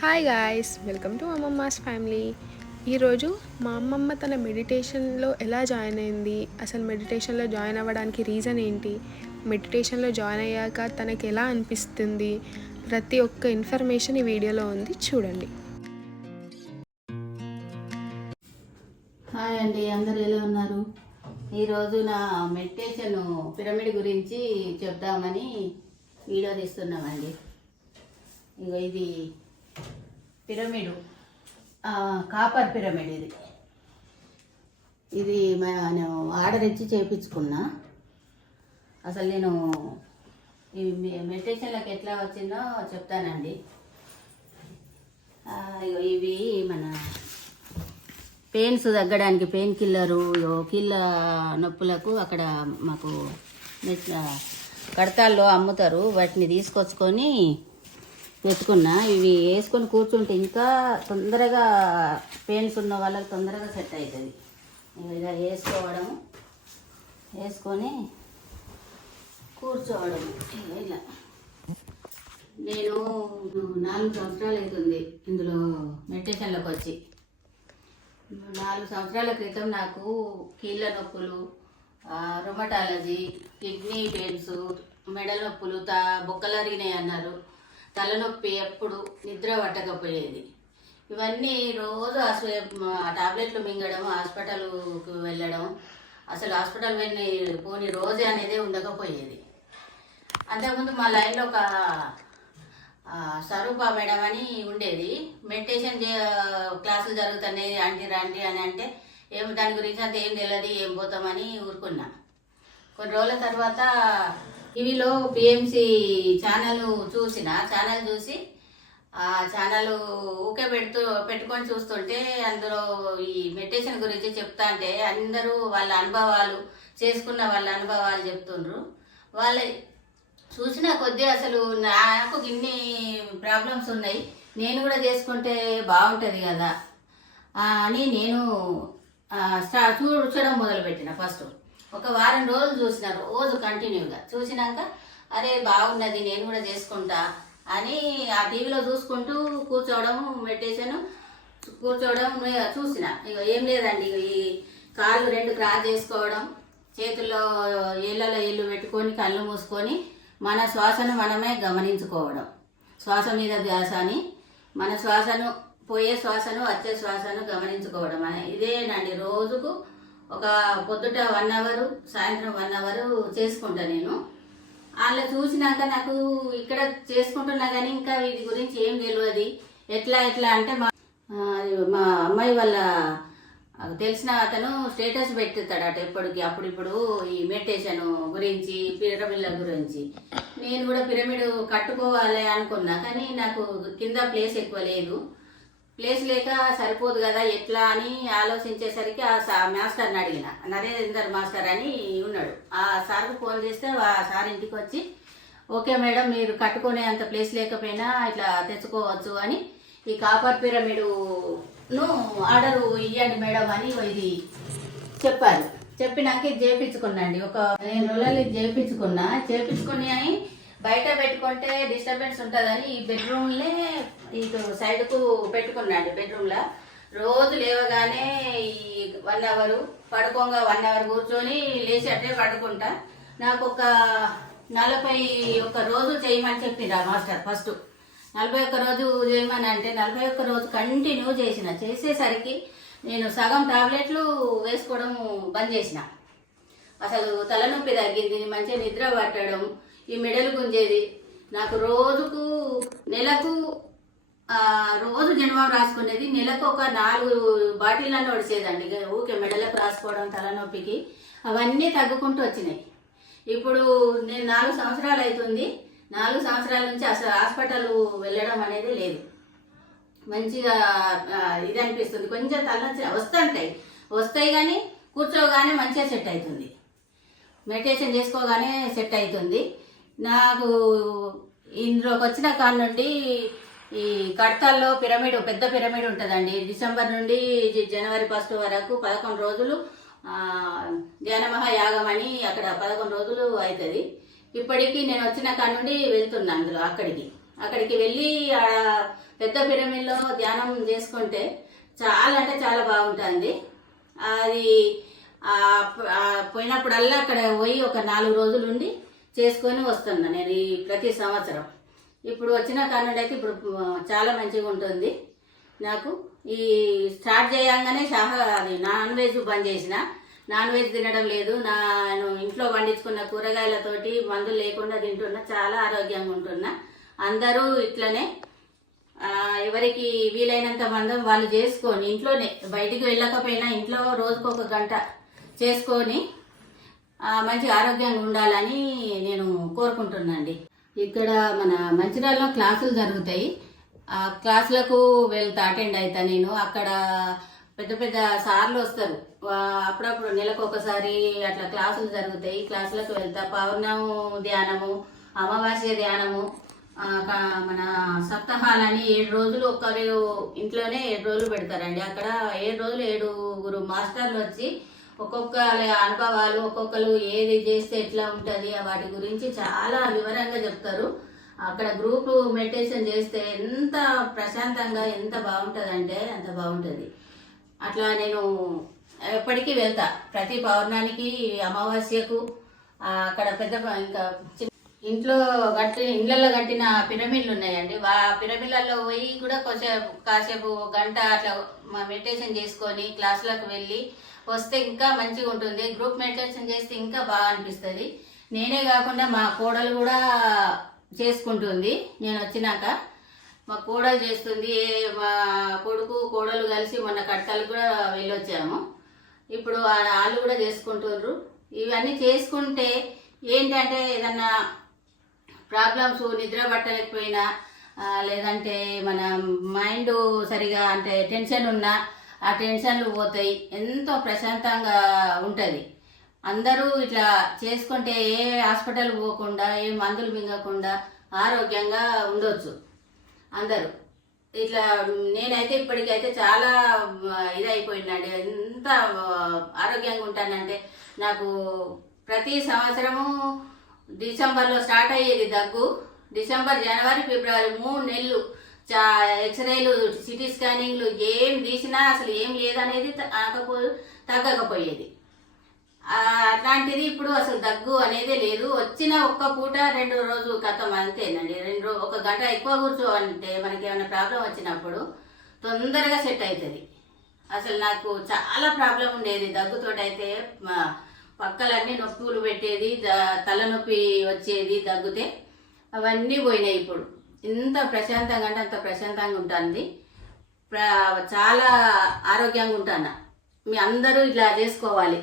Hi guys, welcome to Ammamma's family. ఈరోజు మా అమ్మమ్మ తన మెడిటేషన్లో ఎలా జాయిన్ అయింది, అసలు మెడిటేషన్లో జాయిన్ అవ్వడానికి రీజన్ ఏంటి, మెడిటేషన్లో జాయిన్ అయ్యాక తనకి ఎలా అనిపిస్తుంది, ప్రతి ఒక్క ఇన్ఫర్మేషన్ ఈ వీడియోలో ఉంది, చూడండి. హాయ్ అండి, అందరు ఎలా ఉన్నారు? ఈరోజు నా మెడిటేషన్ పిరమిడ్ గురించి చెప్దామని వీడియో తీస్తున్నామండి. ఇగో ఇది పిరమిడ్, కాపర్ పిరమిడ్. ఇది నేను ఆర్డర్ ఇచ్చి చేయించుకున్నా. అసలు నేను ఈ మెడిటేషన్లోకి ఎట్లా వచ్చిందో చెప్తానండి. ఇవి మన పెయిన్స్ తగ్గడానికి పెయిన్ కిల్లరు, కీళ్ళ నొప్పులకు అక్కడ మాకు కడతాల్లో అమ్ముతారు. వాటిని తీసుకొచ్చుకొని పెట్టుకున్నా. ఇవి వేసుకొని కూర్చుంటే ఇంకా తొందరగా పెయిన్స్ ఉన్న వాళ్ళకి తొందరగా సెట్ అవుతుంది. ఇలా వేసుకొని కూర్చోవడం. ఇలా నేను 4 సంవత్సరాలు అవుతుంది ఇందులో మెడిటేషన్లోకి వచ్చి. 4 సంవత్సరాల క్రితం నాకు కీళ్ళ నొప్పులు, రొమటాలజీ, కిడ్నీ పెయిన్స్, మెడ నొప్పులు, బొక్కలరిగినాయి అన్నారు. తలనొప్పి, ఎప్పుడు నిద్ర పట్టకపోయేది. ఇవన్నీ రోజు టాబ్లెట్లు మింగడం, హాస్పిటల్కి వెళ్ళడం, అసలు హాస్పిటల్ పోని రోజే అనేదే ఉండకపోయేది. అంతకుముందు మా లైన్లో ఒక స్వరూప మేడం అని ఉండేది. మెడిటేషన్ క్లాసులు జరుగుతున్నాయి ఆంటీ రండి అని అంటే దాని గురించి అంత ఏం తెలియదు, ఏం పోతామని ఊరుకున్నా. కొన్ని రోజుల తర్వాత టీవీలో పిఎంసి ఛానల్ చూసి ఆ ఛానల్ ఊకే పెట్టుకొని చూస్తుంటే అందులో ఈ మెడిటేషన్ గురించి చెప్తా అంటే అందరూ వాళ్ళ అనుభవాలు చెప్తుండ్రు. వాళ్ళ చూసిన కొద్దీ అసలు నాకు ఇన్ని ప్రాబ్లమ్స్ ఉన్నాయి, నేను కూడా చేసుకుంటే బాగుంటుంది కదా అని నేను చూడడం మొదలుపెట్టిన. ఫస్ట్ ఒక వారం రోజులు చూసిన, రోజు కంటిన్యూగా చూసినాక అరే బాగున్నది, నేను కూడా చేసుకుంటా అని ఆ టీవీలో చూసుకుంటూ మెడిటేషన్ చూసిన. ఇక ఏం లేదండి, ఈ కాళ్ళు 2 క్రాస్ చేసుకోవడం, చేతుల్లో ఏళ్ళలో ఏళ్ళు పెట్టుకొని కళ్ళు మూసుకొని మన శ్వాసను మనమే గమనించుకోవడం. శ్వాస మీద ధ్యాస అని మన శ్వాసను, పోయే శ్వాసను వచ్చే శ్వాసను గమనించుకోవడం. ఇదేనండి రోజుకు ఒక పొద్దుట 1 అవర్, సాయంత్రం 1 అవర్ చేసుకుంటా నేను. అలా చూసినాక నాకు ఇక్కడ చేసుకుంటున్నా కానీ ఇంకా వీటి గురించి ఏం తెలియదు. ఎట్లా అంటే మా అమ్మాయి వాళ్ళ తెలిసిన అతను స్టేటస్ పెట్టుతాడట ఎప్పటికి అప్పుడిప్పుడు ఈ మెడిటేషన్ గురించి, పిరమిడ్ల గురించి. నేను కూడా పిరమిడ్ కట్టుకోవాలి అనుకున్నా, కానీ నాకు కింద ప్లేస్ ఎక్కువ లేదు. ప్లేస్ లేక సరిపోదు కదా ఎట్లా అని ఆలోచించేసరికి ఆ మాస్టర్ని అడిగిన. నరేందర్ మాస్టర్ అని ఉన్నాడు. ఆ సార్కు ఫోన్ చేస్తే ఆ సార్ ఇంటికి వచ్చి ఓకే మేడం, మీరు కట్టుకునే అంత ప్లేస్ లేకపోయినా ఇట్లా తెచ్చుకోవచ్చు అని ఈ కాపర్ పిరమిడ్ను ఆర్డర్ ఇవ్వండి మేడం అని ఇది చెప్పారు. చెప్పినాక ఇది చేయించుకున్నాండి. ఒక 15 రోజులు చేయించుకుని అని బయట పెట్టుకుంటే డిస్టర్బెన్స్ ఉంటుందని ఈ బెడ్రూమ్లే ఇటు సైడ్కు పెట్టుకున్నాండి. బెడ్రూమ్లో రోజు లేవగానే ఈ 1 అవర్, పడుకోగా 1 అవర్ కూర్చొని లేచి అట్టే పడుకుంటా. నాకు ఒక 41 రోజు చేయమని చెప్పిండ్రు ఆ మాస్టర్. ఫస్ట్ 41 రోజు చేయమని అంటే 41 రోజు కంటిన్యూ చేసేసరికి నేను సగం టాబ్లెట్లు వేసుకోవడం బంద్ చేసిన. అసలు తలనొప్పి తగ్గింది, మంచిగా నిద్ర పట్టడం, ఈ మెడలు గుంజేది. నాకు నెలకు రోజు జన్మం రాసుకునేది. నెలకు ఒక 4 బాటిళ్ళన్నీ ఒడిసేదండి. ఊకే మెడలకు రాసుకోవడం తలనొప్పికి అవన్నీ తగ్గుకుంటూ వచ్చినాయి. ఇప్పుడు నేను 4 సంవత్సరాలు అవుతుంది. 4 సంవత్సరాల నుంచి అసలు హాస్పిటల్ వెళ్ళడం అనేది లేదు. మంచిగా ఇది అనిపిస్తుంది. కొంచెం తలనొచ్చి వస్తాయి కానీ కూర్చోగానే మంచిగా సెట్ అవుతుంది. మెడిటేషన్ చేసుకోగానే సెట్ అవుతుంది. నాకు ఇందులోకి వచ్చిన కాడ నుండి ఈ కడతాల్లో పెద్ద పిరమిడ్ ఉంటుందండి. డిసెంబర్ నుండి జనవరి 1 వరకు 11 రోజులు ధ్యానమహా యాగం అని అక్కడ 11 రోజులు అవుతుంది. ఇప్పటికీ నేను వచ్చిన కాడ నుండి వెళ్తున్నా అక్కడికి. అక్కడికి వెళ్ళి ఆ పెద్ద పిరమిడ్లో ధ్యానం చేసుకుంటే చాలా అంటే చాలా బాగుంటుంది. అది పోయినప్పుడల్లా అక్కడ పోయి ఒక 4 రోజులు ఉండి చేసుకొని వస్తున్నా నేను ఈ ప్రతి సంవత్సరం. ఇప్పుడు వచ్చిన కారణం అయితే ఇప్పుడు చాలా మంచిగా ఉంటుంది నాకు. ఈ స్టార్ట్ చేయంగానే అది నాన్ వెజ్ బంద్ చేసిన. నాన్ వెజ్ తినడం లేదు. నేను ఇంట్లో పండించుకున్న కూరగాయలతోటి మందులు లేకుండా తింటున్నా. చాలా ఆరోగ్యంగా ఉంటున్నా. అందరూ ఇట్లనే ఎవరికి వీలైనంత మందం వాళ్ళు చేసుకొని ఇంట్లోనే, బయటికి వెళ్ళకపోయినా ఇంట్లో రోజుకొక గంట చేసుకొని మంచి ఆరోగ్యంగా ఉండాలని నేను కోరుకుంటున్నాండి. ఇక్కడ మన మంచిర్యాలలో క్లాసులు జరుగుతాయి. ఆ క్లాసులకు అటెండ్ అవుతా నేను. అక్కడ పెద్ద పెద్ద సార్లు వస్తారు. అప్పుడప్పుడు నెలకు ఒకసారి అట్లా క్లాసులు జరుగుతాయి. క్లాసులకు వెళ్తా. పౌర్ణమి ధ్యానము, అమావాస్య ధ్యానము, మన సప్తాహాలని 7 రోజులు ఒకరు ఇంట్లోనే 7 రోజులు పెడతారండి. అక్కడ 7 రోజులు 7 మాస్టర్లు వచ్చి ఒక్కొక్కరి అనుభవాలు, ఒక్కొక్కరు ఏది చేస్తే ఎట్లా ఉంటుంది వాటి గురించి చాలా వివరంగా చెప్తారు. అక్కడ గ్రూప్ మెడిటేషన్ చేస్తే ఎంత ప్రశాంతంగా ఎంత బాగుంటుంది అంటే అంత బాగుంటుంది. అట్లా నేను ఎప్పటికీ వెళ్తా. ప్రతి పౌర్ణానికి, అమావాస్యకు అక్కడ పెద్ద ఇంకా ఇళ్ళల్లో కట్టిన పిరమిడ్లు ఉన్నాయండి. ఆ పిరమిడ్లలో పోయి కూడా కాసేపు గంట అట్లా మెడిటేషన్ చేసుకొని క్లాసులకు వెళ్ళి వస్తే ఇంకా మంచిగా ఉంటుంది. గ్రూప్ మెడిటేషన్ చేస్తే ఇంకా బాగా అనిపిస్తుంది. నేనే కాకుండా మా కోడలు కూడా చేసుకుంటుంది. నేను వచ్చినాక మా కోడలు చేస్తుంది. మా కొడుకు కోడలు కలిసి మొన్న కట్టలు కూడా వెళ్ళొచ్చాము. ఇప్పుడు వాళ్ళు కూడా చేసుకుంటున్నారు. ఇవన్నీ చేసుకుంటే ఏంటంటే ఏదన్నా ప్రాబ్లమ్స్, నిద్ర పట్టలేకపోయినా లేదంటే మన మైండ్ సరిగా అంటే టెన్షన్ ఉన్నా ఆ టెన్షన్లు పోతాయి. ఎంతో ప్రశాంతంగా ఉంటుంది. అందరూ ఇట్లా చేసుకుంటే ఏ హాస్పిటల్ పోకుండా, ఏ మందులు మింగకుండా ఆరోగ్యంగా ఉండొచ్చు అందరూ. ఇట్లా నేనైతే ఇప్పటికైతే చాలా ఇదైపోయిందండి. ఎంత ఆరోగ్యంగా ఉంటానంటే నాకు ప్రతి సంవత్సరము డిసెంబర్లో స్టార్ట్ అయ్యేది దగ్గు. డిసెంబర్, జనవరి, ఫిబ్రవరి 3 నెలలు ఎక్స్రేలు, సిటీ స్కానింగ్లు ఏం తీసినా అసలు ఏం లేదనేది తగ్గకపోయేది. అట్లాంటిది ఇప్పుడు అసలు దగ్గు అనేదే లేదు. వచ్చిన ఒక్క పూట 2 రోజు కథం అంతేనండి. ఒక గంట ఎక్కువ కూర్చోవాలంటే మనకి ఏమైనా ప్రాబ్లం వచ్చినప్పుడు తొందరగా సెట్ అవుతుంది. అసలు నాకు చాలా ప్రాబ్లం ఉండేది దగ్గుతోటి. అయితే పక్కలన్నీ నొప్పులు పెట్టేది, తలనొప్పి వచ్చేది దగ్గుతే. అవన్నీ పోయినాయి. ఇప్పుడు ఇంత ప్రశాంతంగా అంటే అంత ప్రశాంతంగా ఉంటుంది. చాలా ఆరోగ్యంగా ఉంటాను. మీ అందరూ ఇట్లా చేసుకోవాలి.